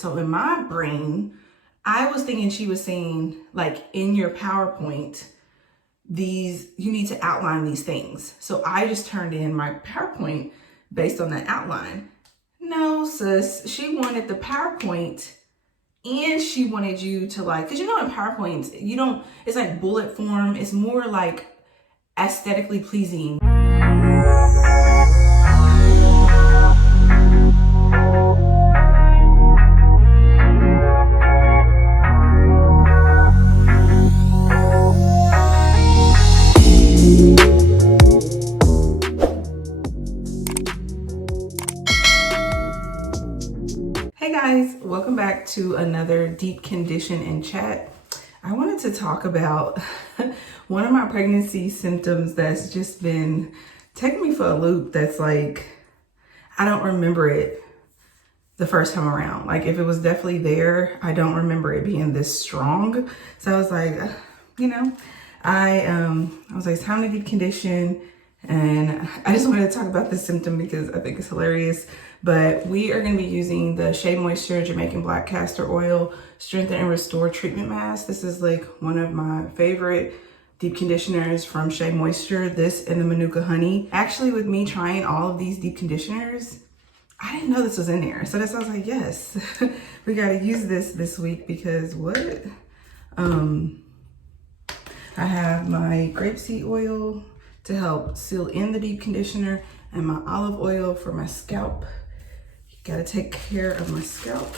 So in my brain, I was thinking she was saying, like, in your PowerPoint, you need to outline these things. So I just turned in my PowerPoint based on that outline. No, sis, she wanted the PowerPoint and she wanted you to, like, because you know in PowerPoints, it's like bullet form. It's more like aesthetically pleasing. Hey guys, welcome back to another deep condition and chat. I wanted to talk about one of my pregnancy symptoms that's just been taking me for a loop. That's like, I don't remember it the first time around. Like, if it was definitely there, I don't remember it being this strong. So I was like, I was like, it's time to deep condition. And I just wanted to talk about this symptom because I think it's hilarious. But we are going to be using the Shea Moisture Jamaican Black Castor Oil Strengthen and Restore Treatment Mask. This is like one of my favorite deep conditioners from Shea Moisture. This and the Manuka Honey. Actually, with me trying all of these deep conditioners, I didn't know this was in there. So that's why I was like, yes, we got to use this week because what? I have my grapeseed oil to help seal in the deep conditioner and my olive oil for my scalp. Gotta take care of my scalp.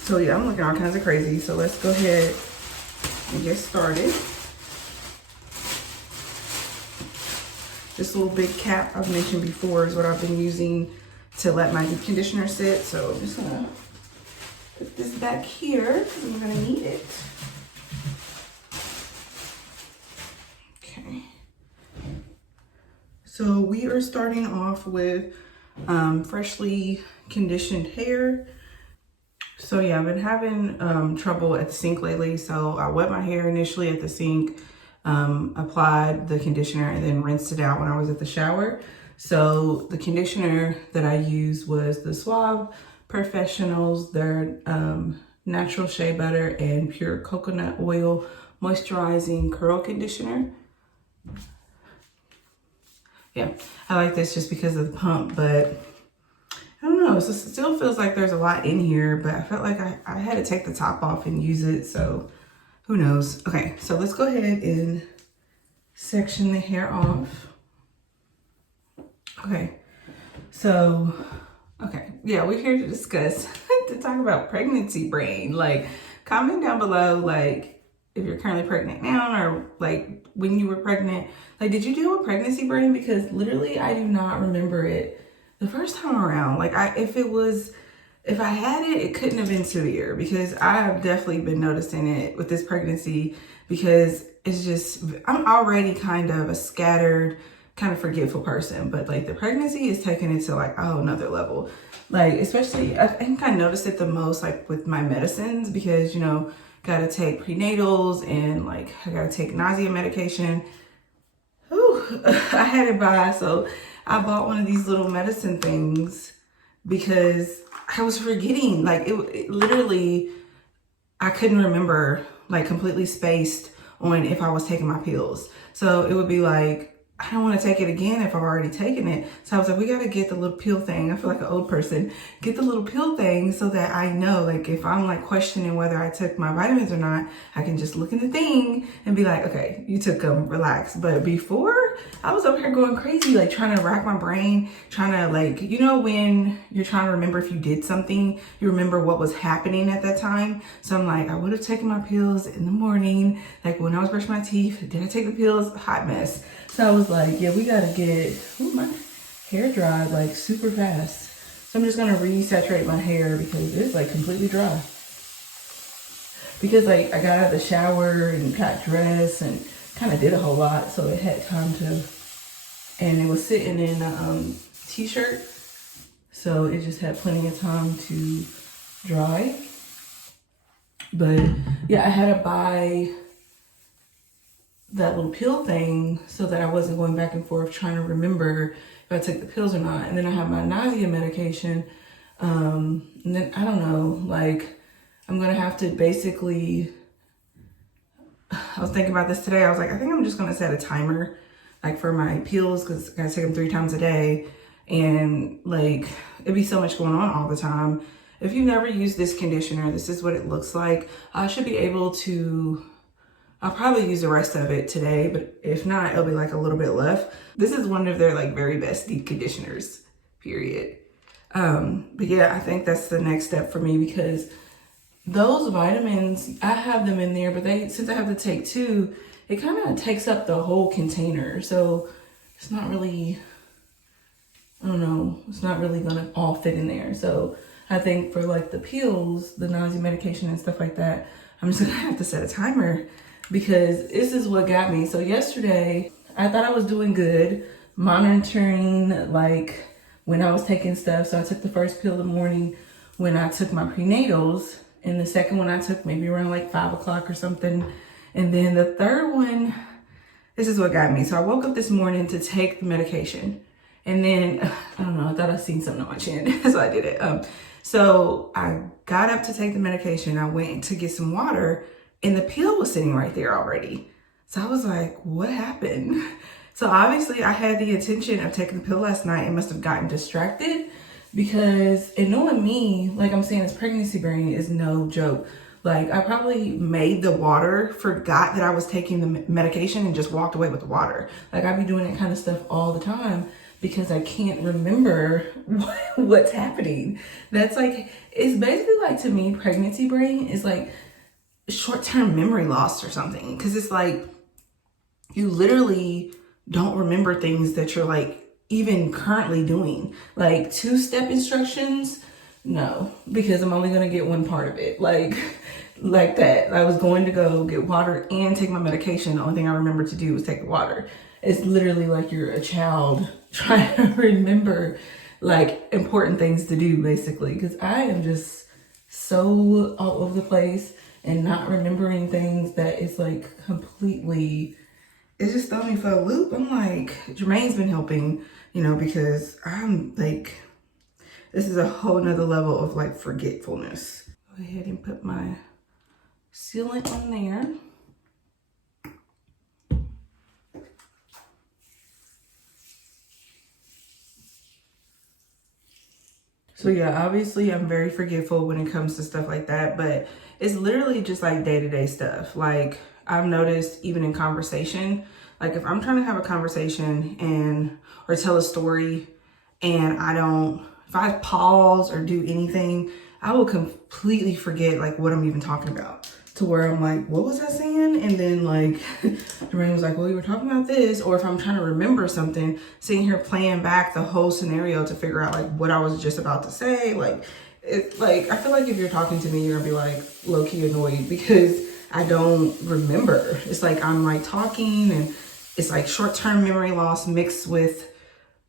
So yeah, I'm looking all kinds of crazy. So let's go ahead and get started. This little big cap I've mentioned before is what I've been using to let my deep conditioner sit. So I'm just gonna put this back here because I'm gonna need it. Okay. So we are starting off with freshly conditioned hair. So yeah, I've been having trouble at the sink lately. So I wet my hair initially at the sink, applied the conditioner, and then rinsed it out when I was at the shower. So the conditioner that I used was the Suave Professionals, their natural shea butter and pure coconut oil moisturizing curl conditioner. Yeah, I like this just because of the pump, but I don't know, it still feels like there's a lot in here, but I felt like I had to take the top off and use it, so who knows. Okay, so let's go ahead and section the hair off. Okay, so, yeah, we're here to discuss, to talk about pregnancy brain. Like, comment down below, like, if you're currently pregnant now or like when you were pregnant, like, did you deal with pregnancy brain? Because literally I do not remember it the first time around. Like, if I had it, it couldn't have been severe, because I have definitely been noticing it with this pregnancy, because it's just, I'm already kind of a scattered, kind of forgetful person, but like the pregnancy is taking it to like a whole nother level. Like, especially, I think I noticed it the most like with my medicines, because, you know, gotta take prenatals and like I gotta take nausea medication. Whew, I had it by, so I bought one of these little medicine things because I was forgetting. Like, it literally, I couldn't remember, like, completely spaced on if I was taking my pills. So it would be like, I don't want to take it again if I've already taken it. So I was like, we got to get the little pill thing. I feel like an old person. Get the little pill thing so that I know, like, if I'm like questioning whether I took my vitamins or not, I can just look in the thing and be like, okay, you took them, relax. But before, I was over here going crazy, like trying to rack my brain, trying to, like, you know, when you're trying to remember if you did something, you remember what was happening at that time. So I'm like, I would have taken my pills in the morning. Like, when I was brushing my teeth, did I take the pills? Hot mess. So I was like, yeah, we gotta get, my hair dried like super fast. So I'm just gonna resaturate my hair because it's like completely dry. Because like I got out of the shower and got dressed and kind of did a whole lot. So it had time to, and it was sitting in a t-shirt. So it just had plenty of time to dry. But yeah, I had to buy that little pill thing so that I wasn't going back and forth trying to remember if I took the pills or not. And then I have my nausea medication And then I don't know, like I'm gonna have to basically, I was thinking about this today. I was like, I think I'm just gonna set a timer like for my peels, because I gotta take them 3 times a day. And like, it'd be so much going on all the time. If you've never used this conditioner, this is what it looks like. I should be able to, I'll probably use the rest of it today, but if not, it'll be like a little bit left. This is one of their like very best deep conditioners, period. But yeah, I think that's the next step for me, because those vitamins, I have them in there, but since I have to take 2, it kind of takes up the whole container. So it's not really, I don't know, it's not really gonna all fit in there. So I think for like the peels, the nausea medication and stuff like that, I'm just gonna have to set a timer, because this is what got me. So yesterday, I thought I was doing good, monitoring like when I was taking stuff. So I took the first pill in the morning when I took my prenatals, and the second one I took maybe around like 5 o'clock or something. And then the third one, this is what got me. So I woke up this morning to take the medication. And then, I don't know, I thought I seen something on my chin, so I did it. So I got up to take the medication. I went to get some water, and the pill was sitting right there already. So I was like, what happened? So obviously I had the intention of taking the pill last night and must have gotten distracted, because, and knowing me, like I'm saying, this pregnancy brain is no joke. Like I probably made the water, forgot that I was taking the medication, and just walked away with the water. Like I be doing that kind of stuff all the time, because I can't remember what's happening. That's like, it's basically like, to me, pregnancy brain is like short-term memory loss or something. Because it's like, you literally don't remember things that you're like even currently doing. Like 2-step instructions, no, because I'm only gonna get one part of it. Like that. I was going to go get water and take my medication. The only thing I remember to do was take the water. It's literally like you're a child trying to remember like important things to do, basically, because I am just so all over the place and not remembering things that it's like completely, it just threw me for a loop. I'm like, Jermaine's been helping, you know, because I'm like, this is a whole nother level of like forgetfulness. Go ahead and put my sealant on there. So yeah, obviously I'm very forgetful when it comes to stuff like that, but it's literally just like day-to-day stuff. Like I've noticed even in conversation, like if I'm trying to have a conversation or tell a story, and if I pause or do anything, I will completely forget like what I'm even talking about, to where I'm like, what was I saying? And then like, Doreen was like, well, you were talking about this. Or if I'm trying to remember something, sitting here playing back the whole scenario to figure out like what I was just about to say. Like, I feel like if you're talking to me, you're gonna be like low-key annoyed, because I don't remember. It's like I'm like talking, and it's like short-term memory loss mixed with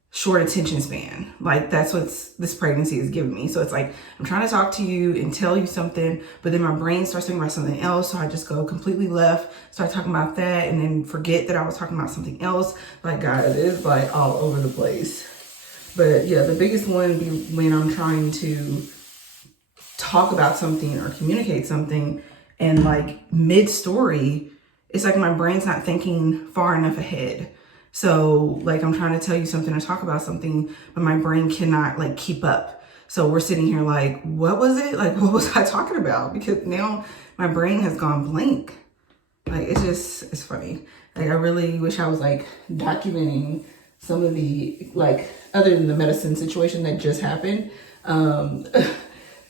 short attention span. Like that's what this pregnancy is giving me. So it's like I'm trying to talk to you and tell you something, but then my brain starts thinking about something else, so I just go completely left, start talking about that, and then forget that I was talking about something else. Like guys, it's like all over the place. But yeah, the biggest one be when I'm trying to talk about something or communicate something, and like mid-story, it's like my brain's not thinking far enough ahead. So like I'm trying to tell you something or talk about something, but my brain cannot like keep up. So we're sitting here like, what was it? Like, what was I talking about? Because now my brain has gone blank. Like it's funny. Like I really wish I was like documenting some of the, like, other than the medicine situation that just happened,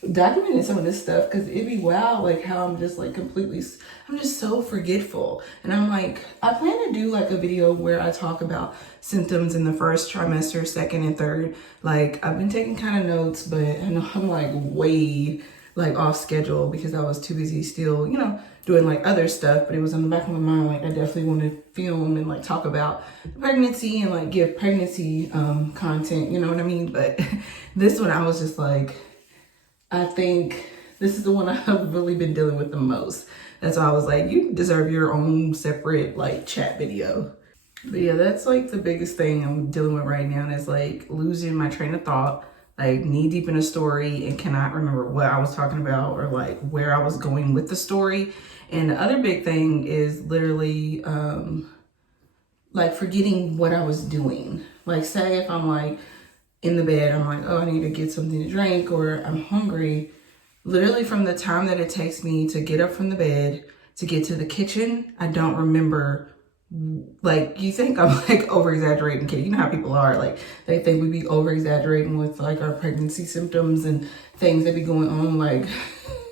documenting some of this stuff, because it'd be wild like how I'm just like completely, I'm just so forgetful. And I'm like, I plan to do like a video where I talk about symptoms in the first trimester, second and third. Like I've been taking kind of notes, but I know I'm like way like off schedule because I was too busy still, you know, doing like other stuff. But it was in the back of my mind, like I definitely want to film and like talk about the pregnancy and like give pregnancy content, you know what I mean? But this one I was just like, I think this is the one I've really been dealing with the most. That's why I was like, you deserve your own separate like chat video. But yeah, that's like the biggest thing I'm dealing with right now, is like losing my train of thought. like knee deep in a story and cannot remember what I was talking about or like where I was going with the story. And the other big thing is literally like forgetting what I was doing. Like say if I'm like in the bed, I'm like, oh, I need to get something to drink or I'm hungry. Literally from the time that it takes me to get up from the bed to get to the kitchen, I don't remember. Like you think I'm like over exaggerating, kid. You know how people are, like they think we be over exaggerating with like our pregnancy symptoms and things that be going on. Like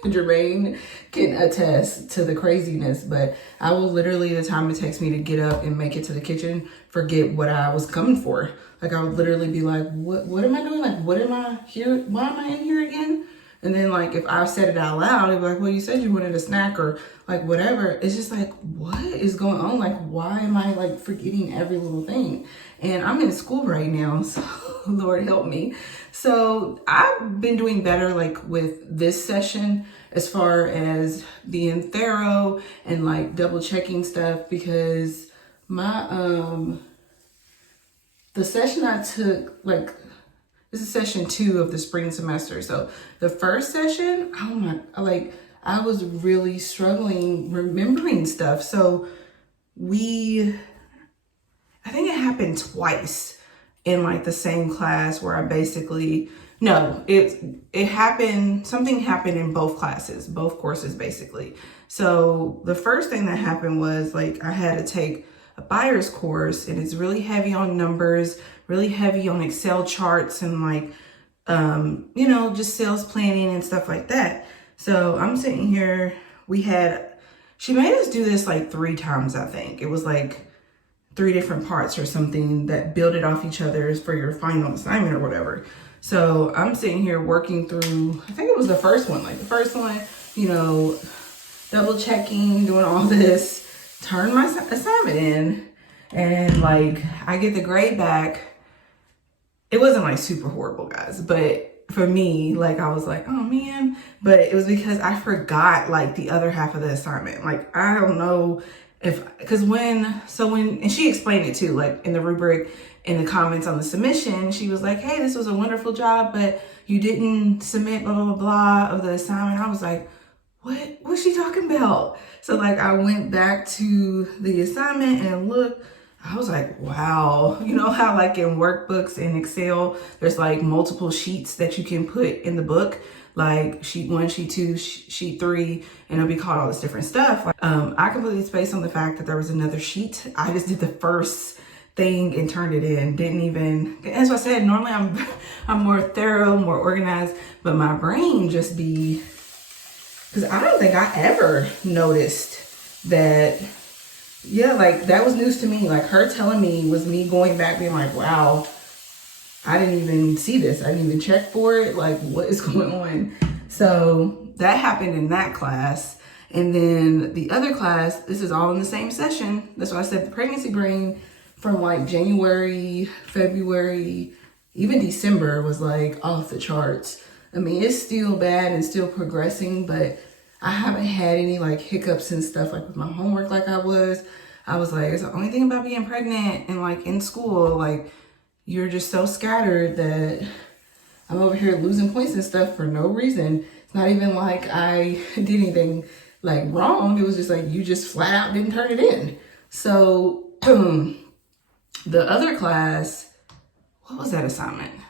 Jermaine can attest to the craziness, but I will literally, the time it takes me to get up and make it to the kitchen, forget what I was coming for. Like I would literally be like, what am I doing? Like, what am I here? Why am I in here again? And then like, if I said it out loud, it'd be like, well, you said you wanted a snack or like whatever. It's just like, what is going on? Like, why am I like forgetting every little thing? And I'm in school right now, so Lord help me. So I've been doing better like with this session as far as being thorough and like double checking stuff, because my, the session I took, like, this is session 2 of the spring semester. So the first session, oh my, like I was really struggling remembering stuff. So I think it happened twice in like the same class where I basically, no, it happened, something happened in both classes, both courses basically. So the first thing that happened was like I had to take a buyer's course and it's really heavy on numbers, really heavy on Excel charts and like, you know, just sales planning and stuff like that. So I'm sitting here, she made us do this like 3 times, I think. It was like 3 different parts or something that builded off each other for your final assignment or whatever. So I'm sitting here working through, I think it was the first one, you know, double checking, doing all this, turn my assignment in, and like I get the grade back. It wasn't like super horrible, guys, but for me, like I was like, oh man, but it was because I forgot like the other half of the assignment. Like I don't know because and she explained it too, like in the rubric, in the comments on the submission, she was like, hey, this was a wonderful job, but you didn't submit blah, blah, blah, blah of the assignment. I was like, what's she talking about? So like I went back to the assignment and looked, I was like, wow. You know how like in workbooks in Excel, there's like multiple sheets that you can put in the book, like sheet 1, sheet 2, sheet 3, and it'll be called all this different stuff. Like, I completely spaced on the fact that there was another sheet. I just did the first thing and turned it in. Didn't even, as I said, normally I'm more thorough, more organized, but my brain just be, because I don't think I ever noticed that. Yeah, like that was news to me. Like her telling me was me going back being like, wow, I didn't even see this. I didn't even check for it. Like what is going on? So that happened in that class. And then the other class, this is all in the same session. That's why I said the pregnancy brain from like January, February, even December was like off the charts. I mean, it's still bad and still progressing, but I haven't had any like hiccups and stuff like with my homework like I was. I was like, it's the only thing about being pregnant and like in school, like you're just so scattered that I'm over here losing points and stuff for no reason. It's not even like I did anything like wrong. It was just like, you just flat out didn't turn it in. So the other class, what was that assignment?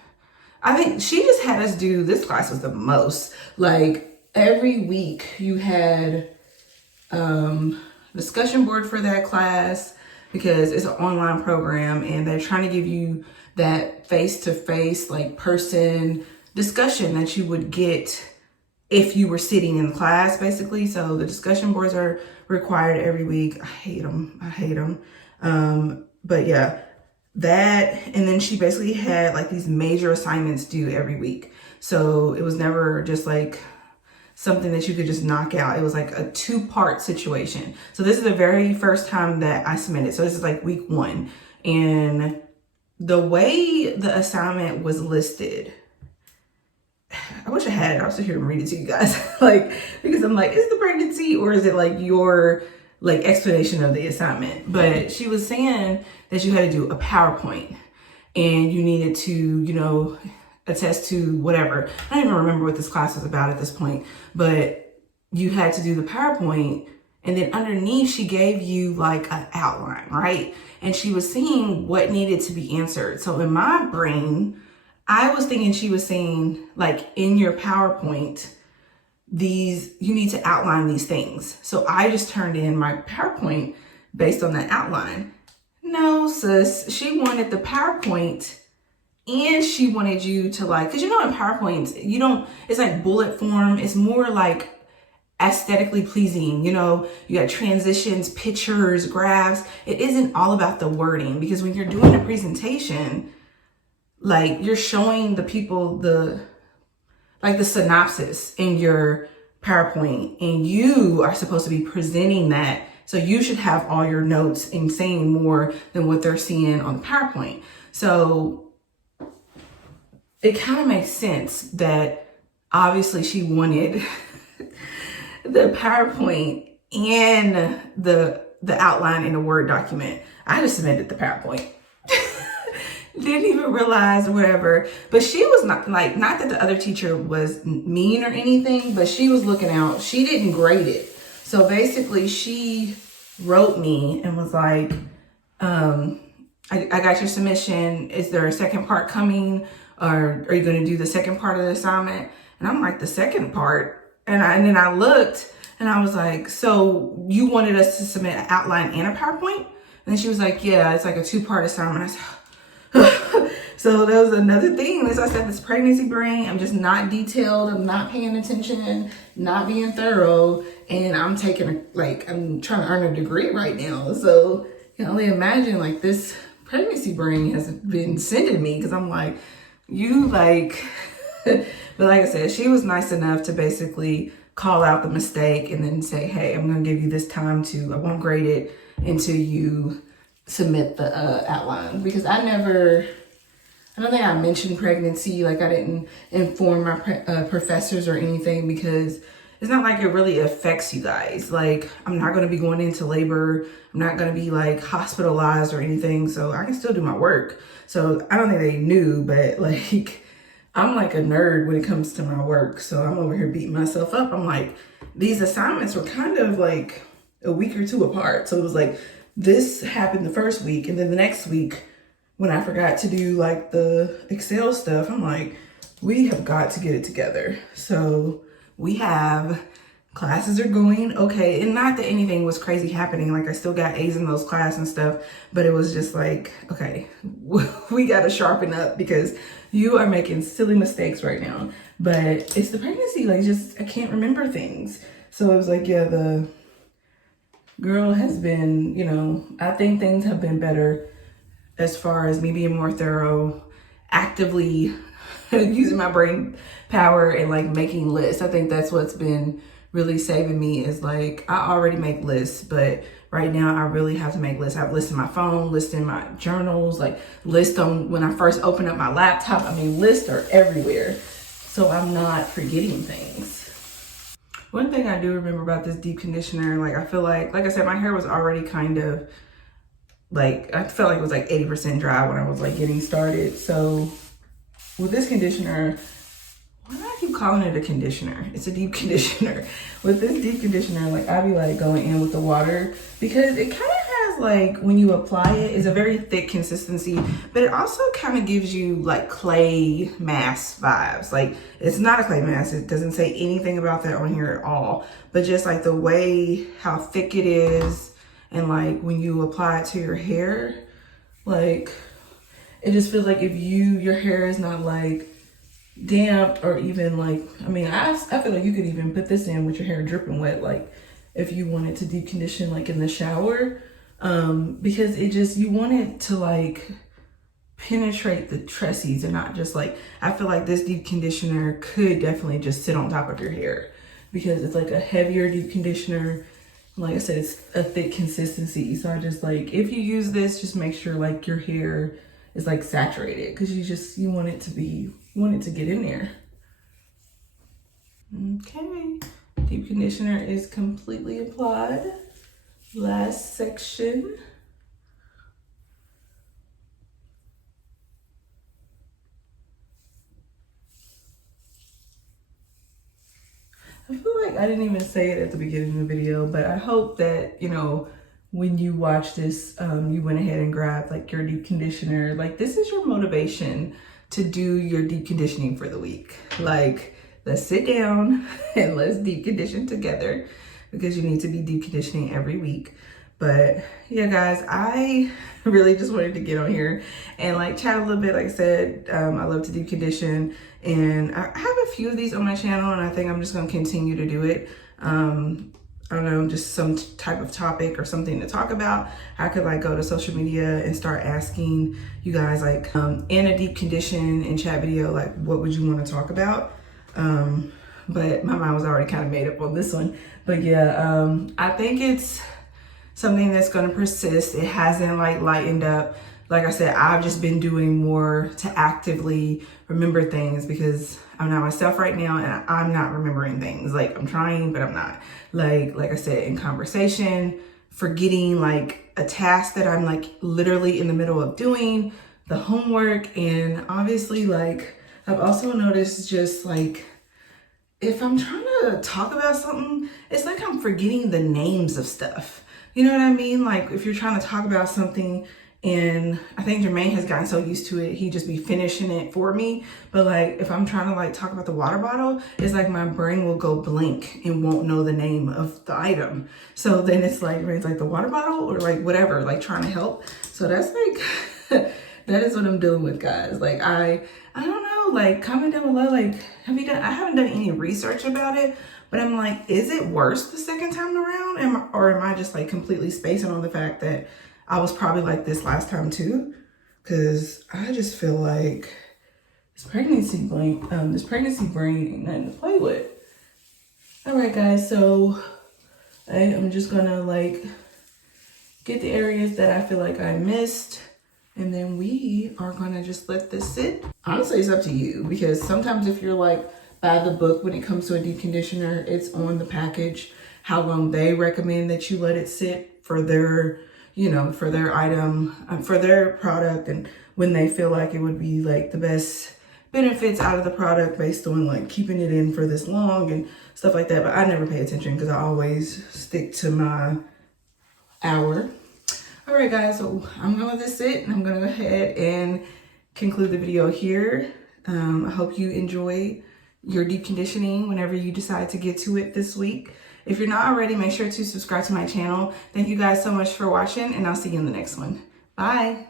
I think she just had us do, this class was the most, like every week you had discussion board for that class because it's an online program and they're trying to give you that face-to-face like person discussion that you would get if you were sitting in class basically. So the discussion boards are required every week. I hate them. But yeah, that, and then she basically had like these major assignments due every week. So it was never just like something that you could just knock out. It was like a 2-part situation. So this is the very first time that I submitted. So this is like week 1. And the way the assignment was listed, I wish I had it. I'll sit here and read it to you guys. Like, because I'm like, is it the pregnancy or is it like your like explanation of the assignment? But she was saying that you had to do a PowerPoint and you needed to, you know, attest to whatever. I don't even remember what this class was about at this point, but you had to do the PowerPoint, and then underneath she gave you like an outline, right? And she was seeing what needed to be answered. So in my brain, I was thinking she was saying, like, in your PowerPoint, you need to outline these things. So I just turned in my PowerPoint based on that outline. No, sis, she wanted the PowerPoint and she wanted you to like, cause in PowerPoints, it's like bullet form. It's more like aesthetically pleasing. You got transitions, pictures, graphs. It isn't all about the wording, because when you're doing a presentation, like, you're showing the people the synopsis in your PowerPoint, and you are supposed to be presenting that. So you should have all your notes and saying more than what they're seeing on the PowerPoint. So it kind of makes sense that obviously she wanted the PowerPoint and the outline in a Word document. I just submitted the PowerPoint. Didn't even realize or whatever. But she was not that the other teacher was mean or anything, but she was looking out. She didn't grade it. So basically she wrote me and was like, I got your submission. Is there a second part coming? Or are you going to do the second part of the assignment? And I'm like, the second part? And then I looked and I was like, so you wanted us to submit an outline and a PowerPoint? And then she was like, yeah, it's like a 2-part assignment. I said, so that was another thing. As I said, this pregnancy brain, I'm just not detailed. I'm not paying attention, not being thorough. And I'm I'm trying to earn a degree right now. So you can only imagine, like, this pregnancy brain has been sending me, because I'm like, but like I said, she was nice enough to basically call out the mistake and then say, hey, I'm going to give you this time I won't grade it until you submit the outline. Because I don't think I mentioned pregnancy. Like, I didn't inform my professors or anything, because it's not like it really affects you guys. Like, I'm not going to be going into labor. I'm not going to be like hospitalized or anything. So I can still do my work. So I don't think they knew, but like, I'm like a nerd when it comes to my work. So I'm over here beating myself up. I'm like, these assignments were kind of like a week or two apart. So it was like, this happened the first week, and then the next week when I forgot to do like the Excel stuff, I'm like, we have got to get it together. So classes are going okay. And not that anything was crazy happening. Like, I still got A's in those classes and stuff, but it was just like, okay, we got to sharpen up, because you are making silly mistakes right now. But it's the pregnancy, like, I can't remember things. So it was like, yeah, the girl has been, I think things have been better as far as me being more thorough, actively using my brain power and like making lists. I think that's what's been really saving me, is like, I already make lists, but right now I really have to make lists. I have lists in my phone, lists in my journals, like lists on when I first open up my laptop. I mean, lists are everywhere. So I'm not forgetting things. One thing I do remember about this deep conditioner, like, I feel like I said, my hair was already kind of like, I felt like it was like 80% dry when I was like getting started. So with this conditioner, why do I keep calling it a conditioner? It's a deep conditioner. With this deep conditioner, like, I be like going in with the water, because it kind of has, like, when you apply it, it's a very thick consistency, but it also kind of gives you like clay mask vibes. Like, it's not a clay mask. It doesn't say anything about that on here at all, but just like the way how thick it is, and like when you apply it to your hair, like, it just feels like if your hair is not like damp, or even like, I mean, I feel like you could even put this in with your hair dripping wet, like if you wanted to deep condition like in the shower, because you want it to like penetrate the tresses, and not just like, I feel like this deep conditioner could definitely just sit on top of your hair, because it's like a heavier deep conditioner. Like I said, it's a thick consistency. So I just like, if you use this, just make sure like your hair is like saturated, because you want it to get in there. Okay, deep conditioner is completely applied. Last section. I feel like I didn't even say it at the beginning of the video, but I hope that, you know, when you watch this, you went ahead and grabbed like your deep conditioner. Like, this is your motivation to do your deep conditioning for the week. Like, let's sit down and let's deep condition together, because you need to be deep conditioning every week. But yeah, guys, I really just wanted to get on here and like chat a little bit. Like I said, I love to deep condition, and I have a few of these on my channel, and I think I'm just going to continue to do it. I don't know, just some type of topic or something to talk about. I could like go to social media and start asking you guys like in a deep condition and chat video, like what would you want to talk about? But my mind was already kind of made up on this one. But yeah, I think it's something that's going to persist. It hasn't like lightened up. Like I said, I've just been doing more to actively remember things, because I'm not myself right now and I'm not remembering things. Like, I'm trying, but I'm not. Like I said, in conversation, forgetting like a task that I'm like literally in the middle of doing, the homework. And obviously, like, I've also noticed just like, if I'm trying to talk about something, it's like I'm forgetting the names of stuff. You know what I mean? Like, if you're trying to talk about something, and I think Jermaine has gotten so used to it, he just be finishing it for me. But like, if I'm trying to like talk about the water bottle, it's like my brain will go blank and won't know the name of the item. So then it's like the water bottle or like whatever, like trying to help. So that's like, that is what I'm dealing with, guys. Like, I don't know, like, comment down below, like, I haven't done any research about it, but I'm like, is it worse the second time around? Or am I just like completely spacing on the fact that I was probably like this last time too? Because I just feel like this pregnancy brain ain't nothing to play with. All right, guys, so I'm just gonna like get the areas that I feel like I missed, and then we are gonna just let this sit. Honestly, it's up to you, because sometimes if you're like by the book when it comes to a deep conditioner, it's on the package how long they recommend that you let it sit for their, you know, for their item, for their product, and when they feel like it would be like the best benefits out of the product based on like keeping it in for this long and stuff like that. But I never pay attention because I always stick to my hour. All right, guys, so I'm gonna let this sit, and I'm gonna go ahead and conclude the video here. I hope you enjoy your deep conditioning whenever you decide to get to it this week. If you're not already, make sure to subscribe to my channel. Thank you guys so much for watching, and I'll see you in the next one. Bye.